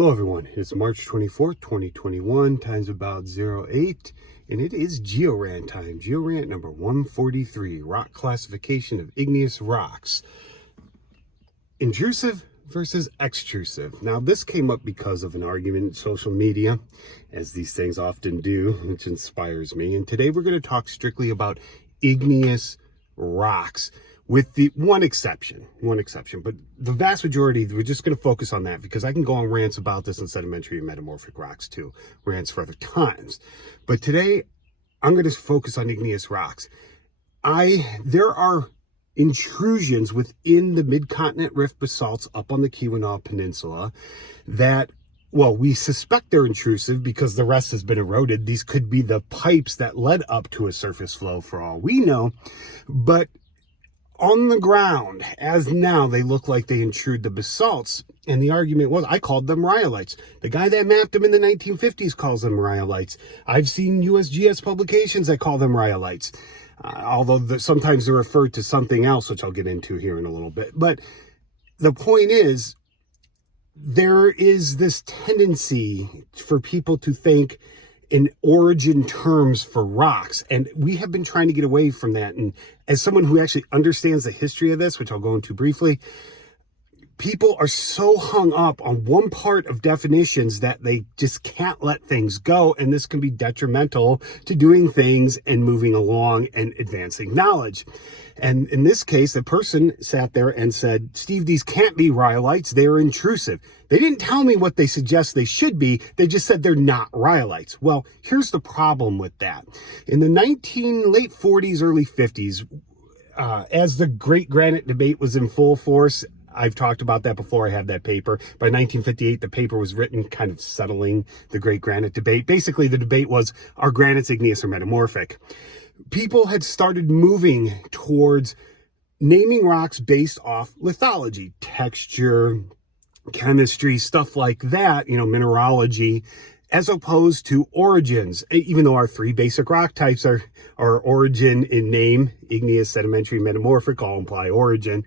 Hello everyone, it's March 24th, 2021, time's about 08, and it is Geo-Rant time. Geo-Rant number 143, rock classification of igneous rocks. Intrusive versus extrusive. Now this came up because of an argument in social media, as these things often do, which inspires me. And today we're going to talk strictly about igneous rocks, with the one exception, but the vast majority, we're just going to focus on that because I can go on rants about this in sedimentary and metamorphic rocks too, rants for other times. But today, I'm going to focus on igneous rocks. There are intrusions within the mid-continent rift basalts up on the Keweenaw Peninsula that, well, we suspect they're intrusive because the rest has been eroded. These could be the pipes that led up to a surface flow for all we know, but on the ground, as now, they look like they intrude the basalts. And the argument was, I called them rhyolites. The guy that mapped them in the 1950s calls them rhyolites. I've seen USGS publications that call them rhyolites. Although sometimes they're referred to something else, which I'll get into here in a little bit. But the point is, there is this tendency for people to think in origin terms for rocks, and we have been trying to get away from that. And as someone who actually understands the history of this, which I'll go into briefly, people are so hung up on one part of definitions that they just can't let things go, and this can be detrimental to doing things and moving along and advancing knowledge. And in this case, the person sat there and said, Steve, these can't be rhyolites, they're intrusive. They didn't tell me what they suggest they should be, they just said they're not rhyolites. Well, here's the problem with that. In the late 40s, early 50s, as the great granite debate was in full force, I've talked about that before, I had that paper. By 1958, the paper was written kind of settling the great granite debate. Basically, the debate was, are granites igneous or metamorphic? People had started moving towards naming rocks based off lithology, texture, chemistry, stuff like that, mineralogy, as opposed to origins, even though our three basic rock types are origin in name, igneous, sedimentary, metamorphic, all imply origin.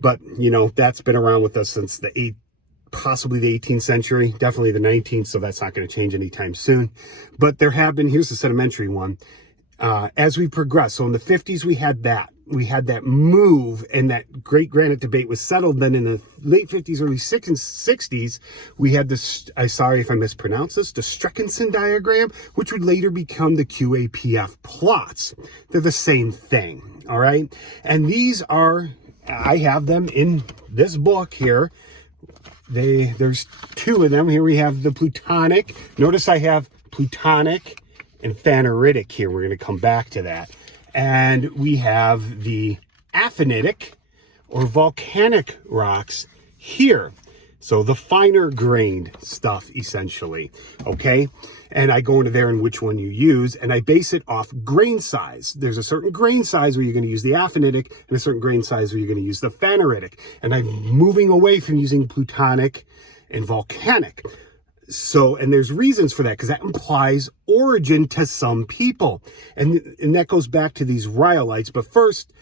But, that's been around with us since possibly the 18th century, definitely the 19th, so that's not going to change anytime soon. But there have been, here's the sedimentary one, as we progress. So in the 50s, we had that move, and that great granite debate was settled. Then in the late 50s, early 60s, we had this, sorry if I mispronounce this, the Streckinson diagram, which would later become the QAPF plots. They're the same thing, all right? And these are, I have them in this book here. There's two of them. Here we have the plutonic. Notice I have plutonic and phaneritic here. We're going to come back to that. And we have the aphanitic or volcanic rocks here. So the finer grained stuff, essentially, okay? And I go into there and which one you use, and I base it off grain size. There's a certain grain size where you're going to use the aphanitic, and a certain grain size where you're going to use the phaneritic. And I'm moving away from using plutonic and volcanic. So, and there's reasons for that, because that implies origin to some people. And that goes back to these rhyolites. But first,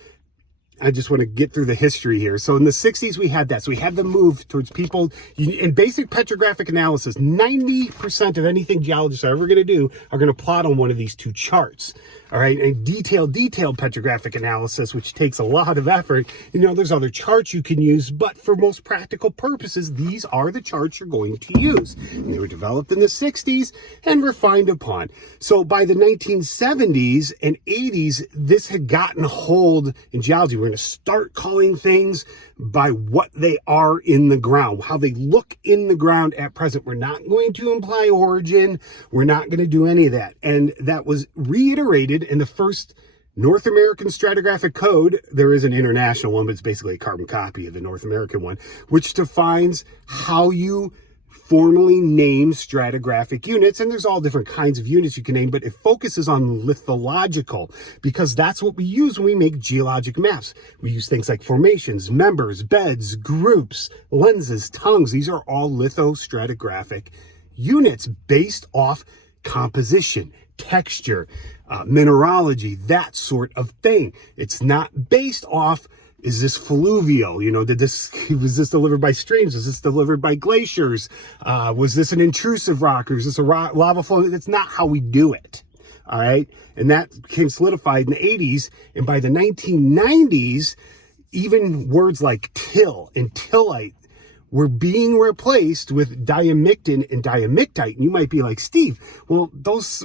I just want to get through the history here. So in the 60s, we had that. So we had the move towards people, in basic petrographic analysis, 90% of anything geologists are ever going to do are going to plot on one of these two charts. All right, and detailed petrographic analysis, which takes a lot of effort. There's other charts you can use, but for most practical purposes, these are the charts you're going to use. And they were developed in the 60s and refined upon. So by the 1970s and 80s, this had gotten hold in geology. We're going to start calling things by what they are in the ground, how they look in the ground at present. We're not going to imply origin. We're not going to do any of that. And that was reiterated in the first North American stratigraphic code. There is an international one, but it's basically a carbon copy of the North American one, which defines how you formally name stratigraphic units. And there's all different kinds of units you can name, but it focuses on lithological because that's what we use when we make geologic maps. We use things like formations, members, beds, groups, lenses, tongues. These are all lithostratigraphic units based off composition, texture, mineralogy, that sort of thing. It's not based off Is this fluvial? You know, was this delivered by streams? Was this delivered by glaciers? Was this an intrusive rock, or is this a lava flow? That's not how we do it. All right. And that became solidified in the 80s. And by the 1990s, even words like till and tillite were being replaced with diamictin and diamictite. And you might be like, Steve, well,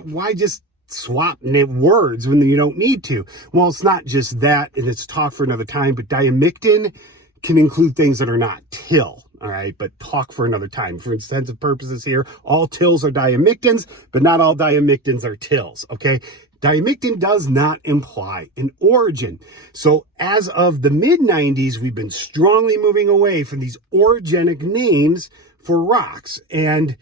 why just swap words when you don't need to? Well, it's not just that, and it's talk for another time, but diamictin can include things that are not till. All right, but talk for another time. For intensive purposes here, all tills are diamictins, but not all diamictins are tills, okay? Diamictin does not imply an origin. So as of the mid-90s, we've been strongly moving away from these orogenic names for rocks. And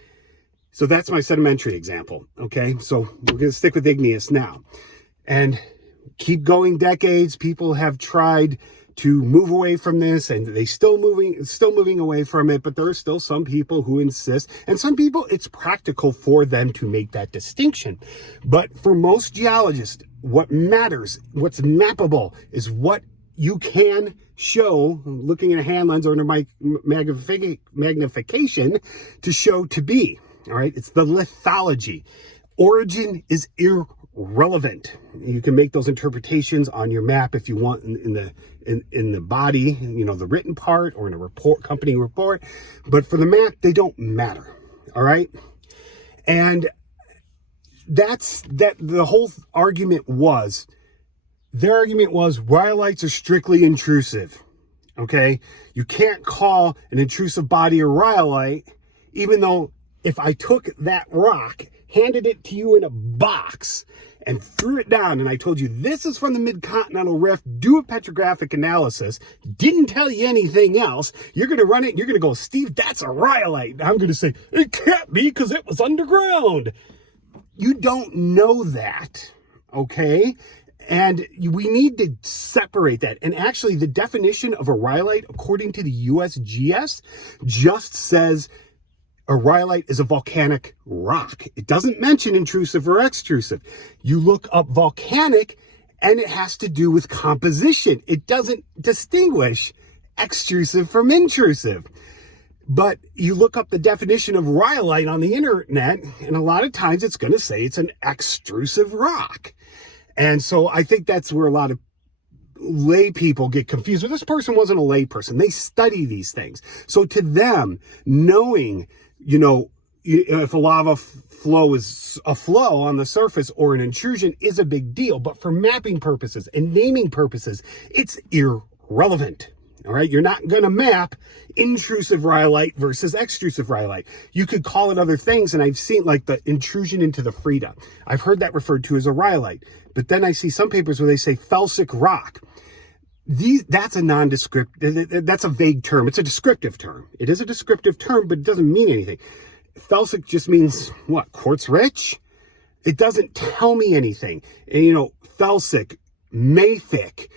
so that's my sedimentary example, okay? So we're going to stick with igneous now. And keep going decades. People have tried to move away from this, and they still moving away from it, but there are still some people who insist, and some people it's practical for them to make that distinction. But for most geologists, what matters, what's mappable, is what you can show looking at a hand lens or under magnification to show to be. All right, it's the lithology. Origin is irrelevant. You can make those interpretations on your map if you want in the body, you know, the written part, or in a report, company report. But for the map, they don't matter. All right, and that's that. The whole argument was, their argument was rhyolites are strictly intrusive. Okay, you can't call an intrusive body a rhyolite, even though if I took that rock, handed it to you in a box, and threw it down, and I told you, this is from the mid-continental rift, do a petrographic analysis, didn't tell you anything else, you're going to run it, and you're going to go, Steve, that's a rhyolite. And I'm going to say, it can't be because it was underground. You don't know that, okay? And we need to separate that. And actually, the definition of a rhyolite, according to the USGS, just says a rhyolite is a volcanic rock. It doesn't mention intrusive or extrusive. You look up volcanic, and it has to do with composition. It doesn't distinguish extrusive from intrusive. But you look up the definition of rhyolite on the internet, and a lot of times it's going to say it's an extrusive rock. And so I think that's where a lot of lay people get confused. But this person wasn't a lay person. They study these things. So to them, knowing, you know, if a lava flow is a flow on the surface or an intrusion is a big deal. But for mapping purposes and naming purposes, it's irrelevant. All right, you're not going to map intrusive rhyolite versus extrusive rhyolite. You could call it other things, and I've seen like the intrusion into the Frida. I've heard that referred to as a rhyolite. But then I see some papers where they say felsic rock. That's a nondescript, that's a vague term. It's a descriptive term. It is a descriptive term, but it doesn't mean anything. Felsic just means what? Quartz rich? It doesn't tell me anything. And, you know, felsic, mafic,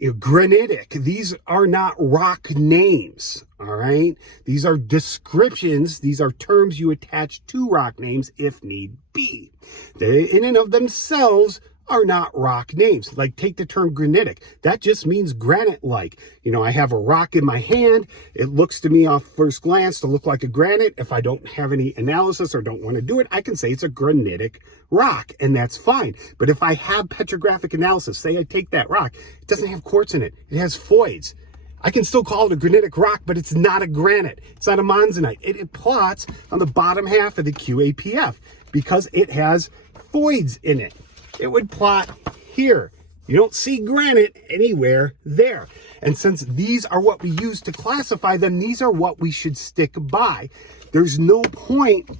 granitic, these are not rock names, all right? These are descriptions. These are terms you attach to rock names if need be. They, in and of themselves, are not rock names. Like, take the term granitic. That just means granite-like. You know, I have a rock in my hand. It looks to me off first glance to look like a granite. If I don't have any analysis or don't want to do it, I can say it's a granitic rock, and that's fine. But if I have petrographic analysis, say I take that rock, it doesn't have quartz in it. It has foids. I can still call it a granitic rock, but it's not a granite. It's not a monzonite. It plots on the bottom half of the QAPF because it has foids in it. It would plot here. You don't see granite anywhere there. And since these are what we use to classify them, these are what we should stick by. There's no point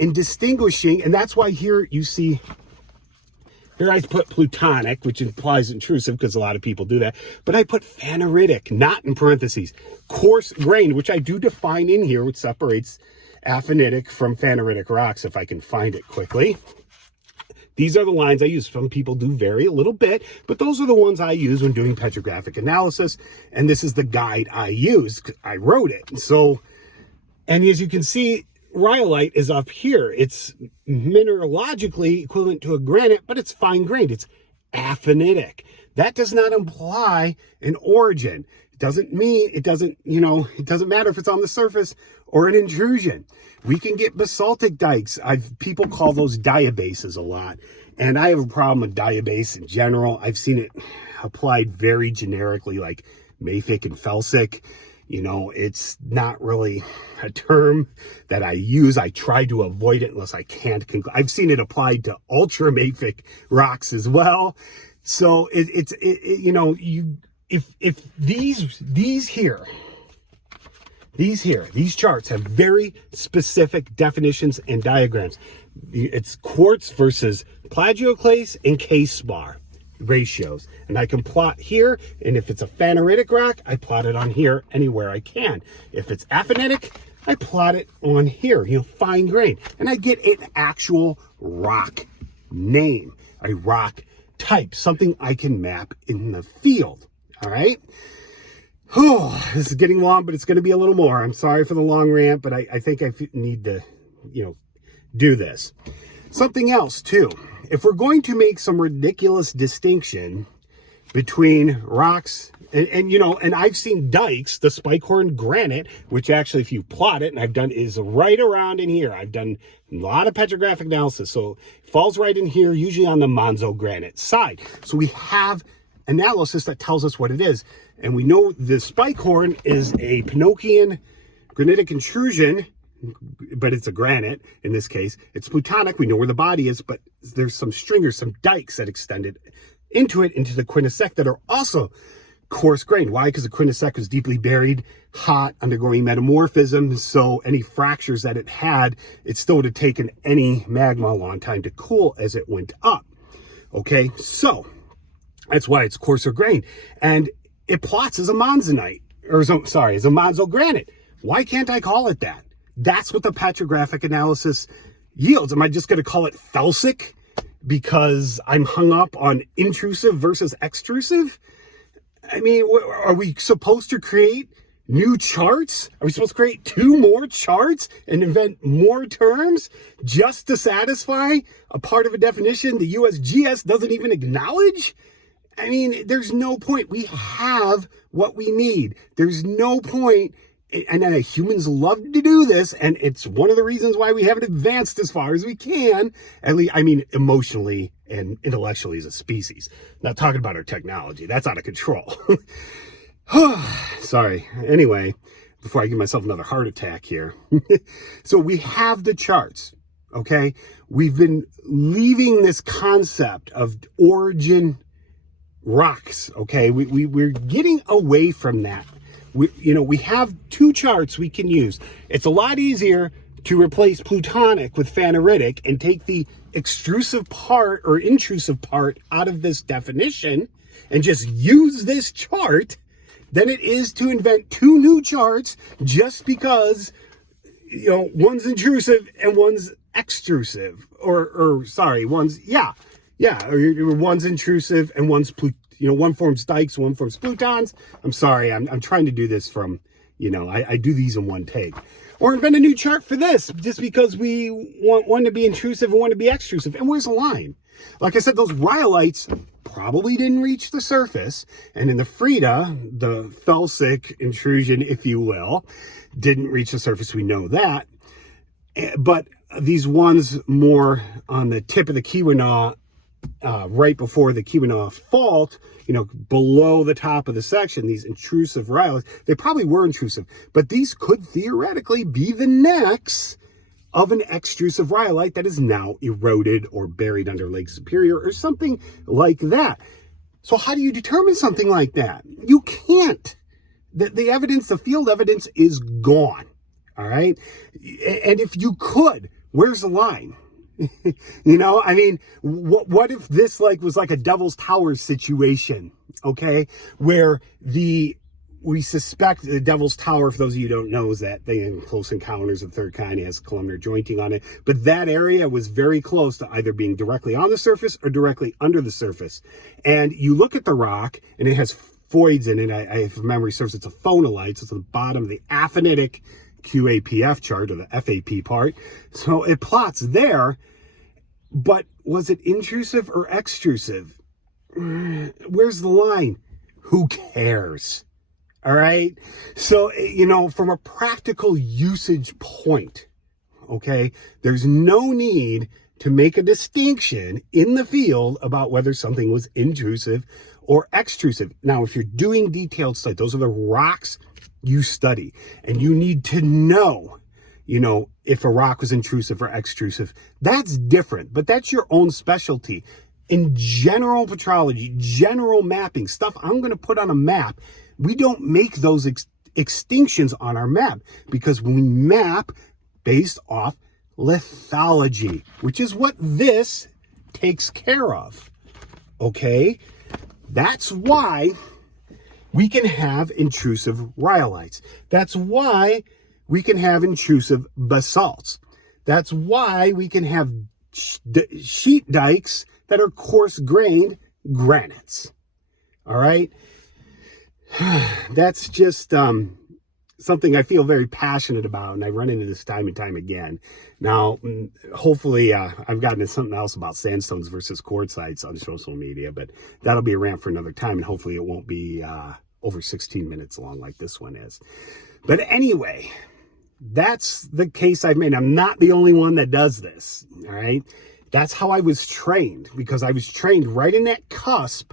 in distinguishing, and that's why here you see, here I put plutonic, which implies intrusive because a lot of people do that, but I put phaneritic, not in parentheses, coarse grained, which I do define in here, which separates aphanitic from phaneritic rocks, if I can find it quickly. These are the lines I use. Some people do vary a little bit, but those are the ones I use when doing petrographic analysis. And this is the guide I use. I wrote it. So, and as you can see, rhyolite is up here. It's mineralogically equivalent to a granite, but it's fine-grained. It's aphanitic. That does not imply an origin. Doesn't mean it doesn't, it doesn't matter if it's on the surface or an intrusion. We can get basaltic dikes. People call those diabases a lot. And I have a problem with diabase in general. I've seen it applied very generically, like mafic and felsic. It's not really a term that I use. I try to avoid it unless I can't. I've seen it applied to ultra mafic rocks as well. So if these charts have very specific definitions and diagrams. It's quartz versus plagioclase and K-spar ratios. And I can plot here, and if it's a phaneritic rock, I plot it on here anywhere I can. If it's aphanitic, I plot it on here, fine grain. And I get an actual rock name, a rock type, something I can map in the field. All right. Oh, this is getting long, but it's going to be a little more. I'm sorry for the long rant, but I think I need to, do this. Something else too. If we're going to make some ridiculous distinction between rocks and I've seen dikes, the Spikehorn granite, which actually, if you plot it, and I've done, is right around in here. I've done a lot of petrographic analysis, so it falls right in here, usually on the Monzo granite side. So we have analysis that tells us what it is. And we know the Spikehorn is a Pinokian granitic intrusion, but it's a granite in this case. It's plutonic. We know where the body is, but there's some stringers, some dikes that extended into the quintusec that are also coarse grained. Why? Because the quintusec was deeply buried, hot, undergoing metamorphism. So any fractures that it had, it still would have taken any magma a long time to cool as it went up. Okay, so that's why it's coarser grained. And it plots as a monzonite, as a Monzo granite. Why can't I call it that? That's what the petrographic analysis yields. Am I just going to call it felsic because I'm hung up on intrusive versus extrusive? I mean, are we supposed to create new charts? Are we supposed to create 2 more charts and invent more terms just to satisfy a part of a definition the USGS doesn't even acknowledge? I mean, there's no point. We have what we need. There's no point. And humans love to do this. And it's one of the reasons why we haven't advanced as far as we can. At least, I mean, emotionally and intellectually as a species. Not talking about our technology. That's out of control. Sorry. Anyway, before I give myself another heart attack here. So we have the charts. Okay. We've been leaving this concept of origin rocks. Okay. We're getting away from that. We have 2 charts we can use. It's a lot easier to replace plutonic with phaneritic and take the extrusive part or intrusive part out of this definition and just use this chart than it is to invent 2 new charts just because, one's intrusive and one's extrusive or one's intrusive and one's one forms dikes, one forms plutons. I'm sorry, I'm trying to do this from, I do these in one take. Or invent a new chart for this, just because we want one to be intrusive and one to be extrusive. And where's the line? Like I said, those rhyolites probably didn't reach the surface. And in the Frida, the felsic intrusion, if you will, didn't reach the surface. We know that. But these ones more on the tip of the Keweenaw, right before the Keweenaw fault, below the top of the section, these intrusive rhyolites, they probably were intrusive, but these could theoretically be the necks of an extrusive rhyolite that is now eroded or buried under Lake Superior or something like that. So how do you determine something like that? You can't. The evidence, the field evidence is gone. All right. And if you could, where's the line? I mean, what if this was like a Devil's Tower situation, okay, where we suspect the Devil's Tower, for those of you who don't know, is that thing in Close Encounters of the Third Kind, has columnar jointing on it, but that area was very close to either being directly on the surface or directly under the surface. And you look at the rock and it has voids in it. If memory serves, it's a phonolite, so it's at the bottom of the aphanitic QAPF chart, or the FAP part. So it plots there, but was it intrusive or extrusive? Where's the line? Who cares? All right. So, from a practical usage point, okay, there's no need to make a distinction in the field about whether something was intrusive or extrusive. Now, if you're doing detailed study, those are the rocks you study, and you need to know, if a rock was intrusive or extrusive. That's different, but that's your own specialty. In general petrology, general mapping, stuff I'm going to put on a map, we don't make those extinctions on our map, because when we map based off lithology, which is what this takes care of. Okay? That's why we can have intrusive rhyolites. That's why we can have intrusive basalts. That's why we can have sheet dikes that are coarse-grained granites. All right? That's just something I feel very passionate about, and I run into this time and time again. Now, hopefully, I've gotten into something else about sandstones versus quartzites on social media, but that'll be a rant for another time, and hopefully it won't be over 16 minutes long like this one is. But anyway, that's the case I've made. I'm not the only one that does this, all right? That's how I was trained, because I was trained right in that cusp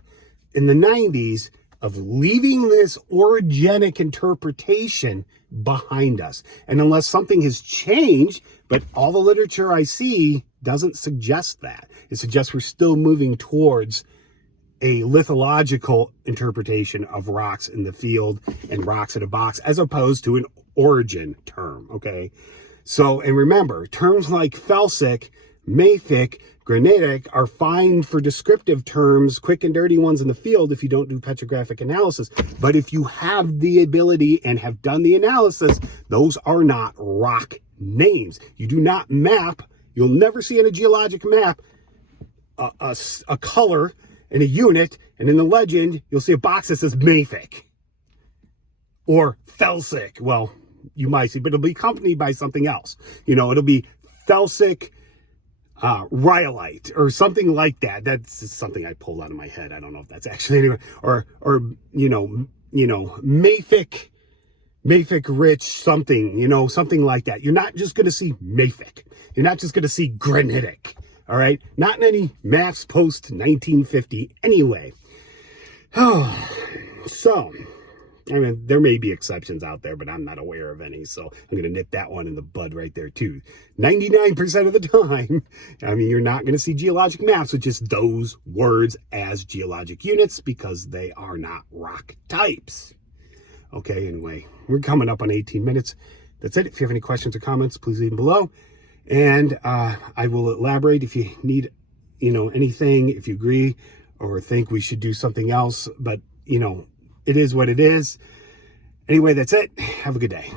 in the 90s of leaving this orogenic interpretation behind us. And unless something has changed, but all the literature I see doesn't suggest that. It suggests we're still moving towards a lithological interpretation of rocks in the field and rocks in a box, as opposed to an origin term, okay? So, and remember, terms like felsic, mafic, granitic are fine for descriptive terms, quick and dirty ones in the field if you don't do petrographic analysis. But if you have the ability and have done the analysis, those are not rock names. You do not map, you'll never see in a geologic map a color and a unit, and in the legend, you'll see a box that says mafic or felsic. Well, you might see, but it'll be accompanied by something else. It'll be felsic, rhyolite or something like that. That's something I pulled out of my head. I don't know if that's actually anywhere. Or mafic rich something, something like that. You're not just going to see mafic. You're not just going to see granitic. All right, not in any maps post 1950 anyway. So, I mean, there may be exceptions out there, but I'm not aware of any. So I'm going to nip that one in the bud right there too. 99% of the time, I mean, you're not going to see geologic maps with just those words as geologic units, because they are not rock types. Okay, anyway, we're coming up on 18 minutes. That's it. If you have any questions or comments, please leave them below. And I will elaborate if you need, anything, if you agree or think we should do something else. But, it is what it is. Anyway, that's it. Have a good day.